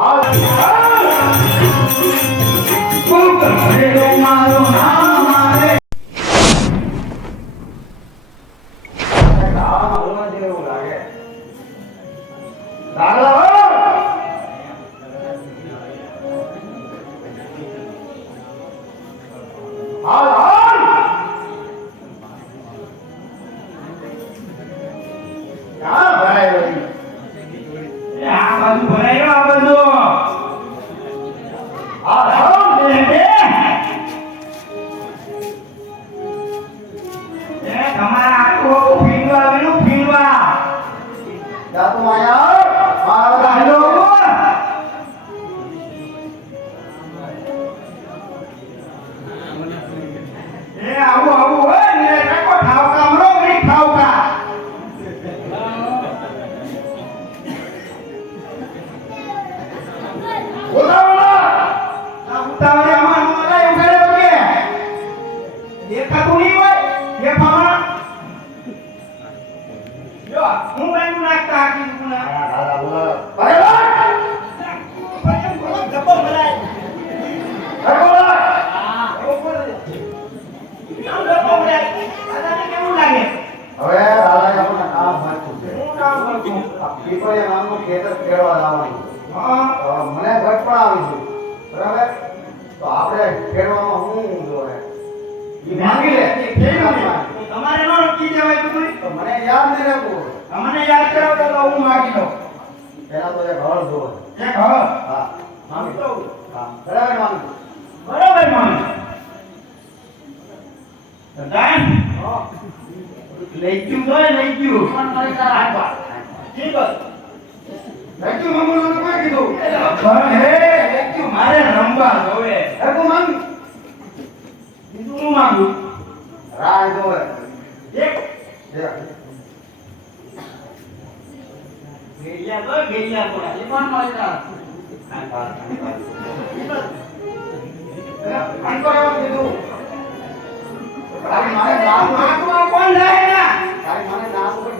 આ આ ઉતાવળે આમાં ન મરાય ઉઘાડે પગે. દેખાતું નહીં હોય દેખામાં. જો હું બાયું નાખતા હાકી લાગે? હવે રાધા આપણને કામ છે. હું કામ કરું છું આ પીપળિયા નામનું ખેતર ખેડવા લાવવાનું મને યાદ ન રાખો. અમને યાદ કરાવો તો હું માગી દઉં પહેલા તો એ ઘર જો એ ઘર હા. માગી દઉં હા. બરાબર માગી બરાબર માગી તો લઈ ગયું તો લઈ ગયું. ઠીક છે વેક્યુમ મંગળનું તો કોઈ કીધું. પણ હે એકચ્યુ મારે રમવા જોવે. વેક્યુમ માંગ બીજું હું માંગુ? રાહ જોવે. એક ગેલિયા તો ગેલિયા તો એ પણ મળી જા આંકો એમ કીધું. તારી મારે નામ કોણ જાય ના. મારે. નામ ઉપર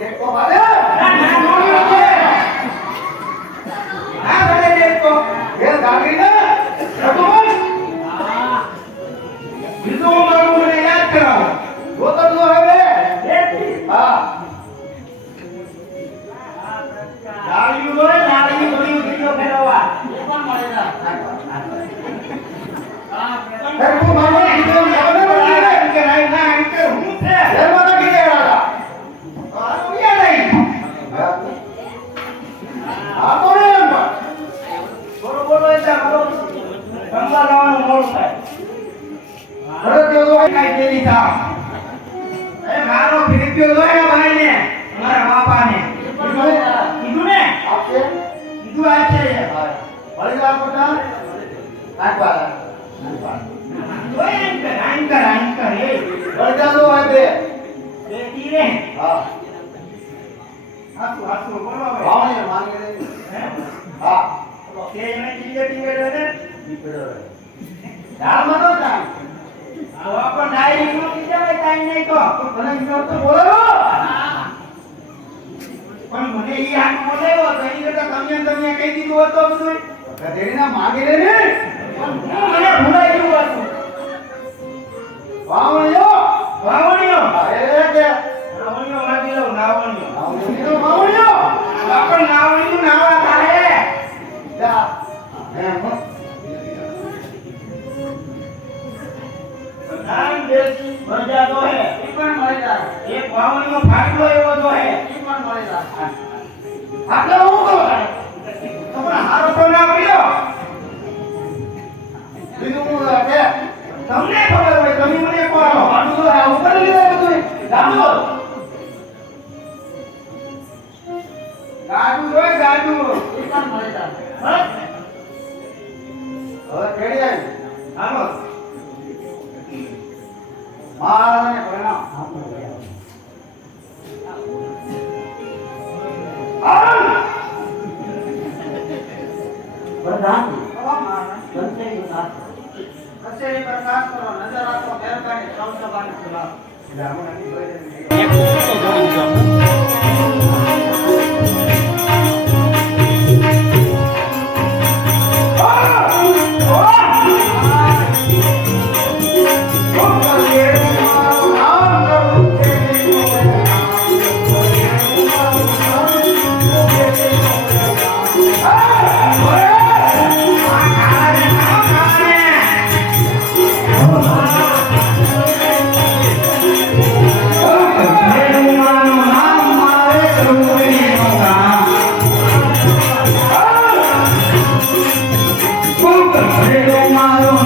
પણ મને એ હાથ બોલાવ્યો તો કરતા તમે તમે કહી દીધું હોત બધું માંગે ને પણ હું મને ભૂલાઈ ગયું વાવણીઓ? વાવણીઓ? હા એ રે કે નાવણીઓ માગી લઉં નાવણીઓ. વાવણીઓ વાવણીઓ? નાવા થાય. જા. એમ હો. નામ દેશી મજા તો હે. પણ મળી જાય વાવણીનો ફાટલો એવો તો હે. પણ મળી જાય આટલે હું કહું તમને હારો તો ના પડ્યો બીજું હું ઉપર લીધા બધું. ગાડું જોઈ ગાડું હવે કેડી આવી હાલો. મહારાજાને પરિણામ. કચેરી પર કામ કરો Pero malo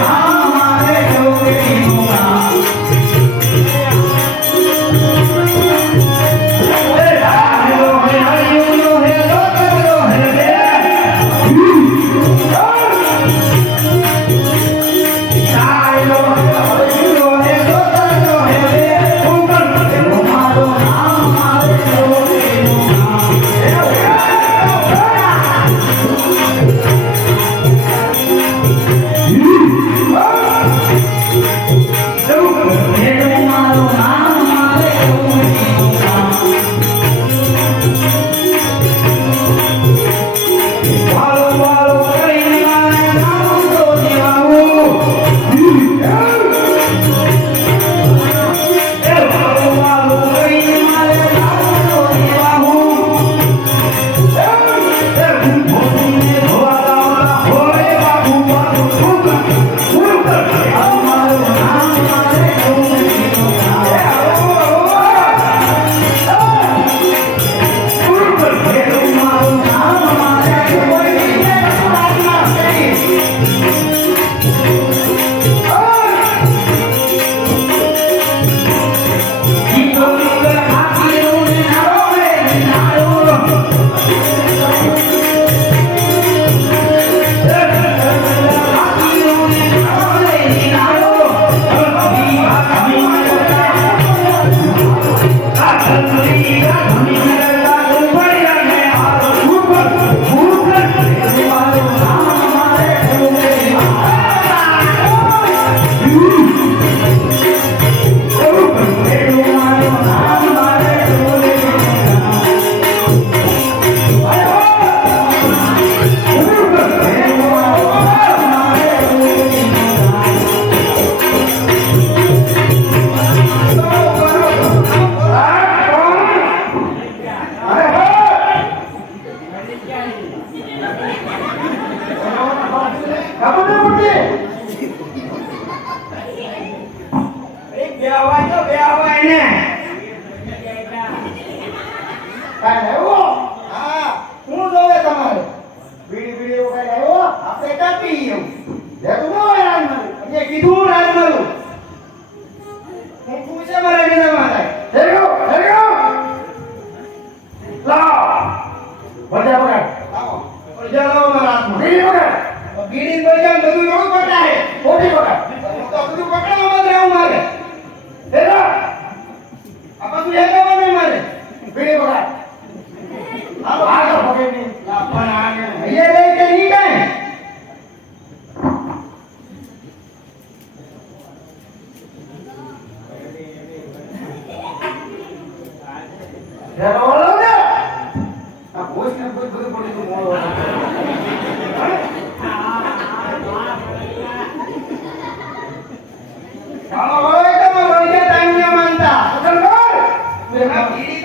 આ ગીડી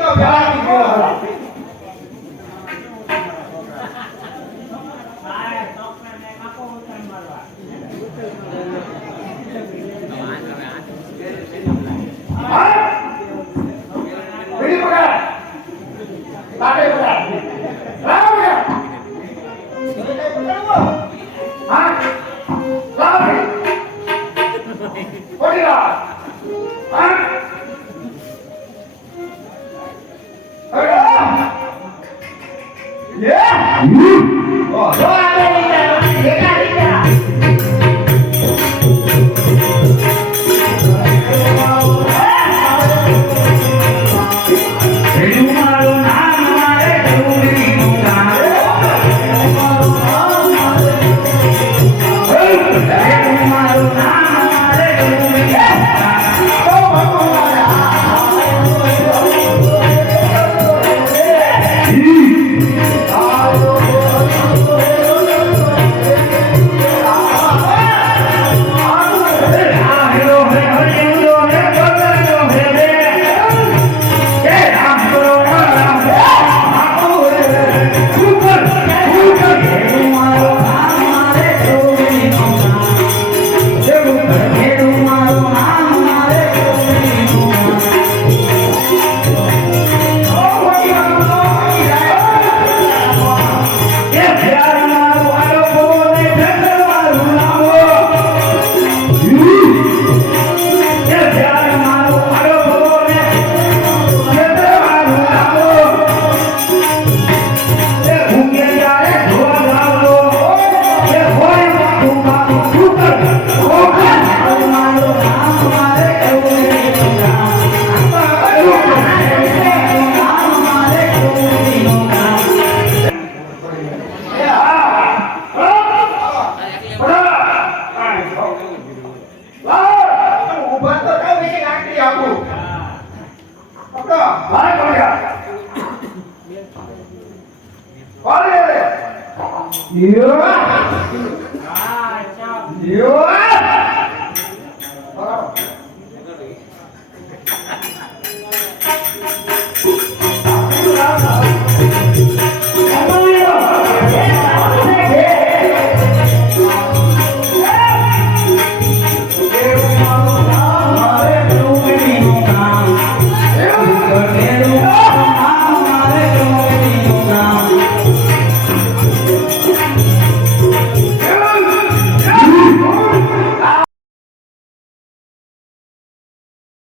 પકડો.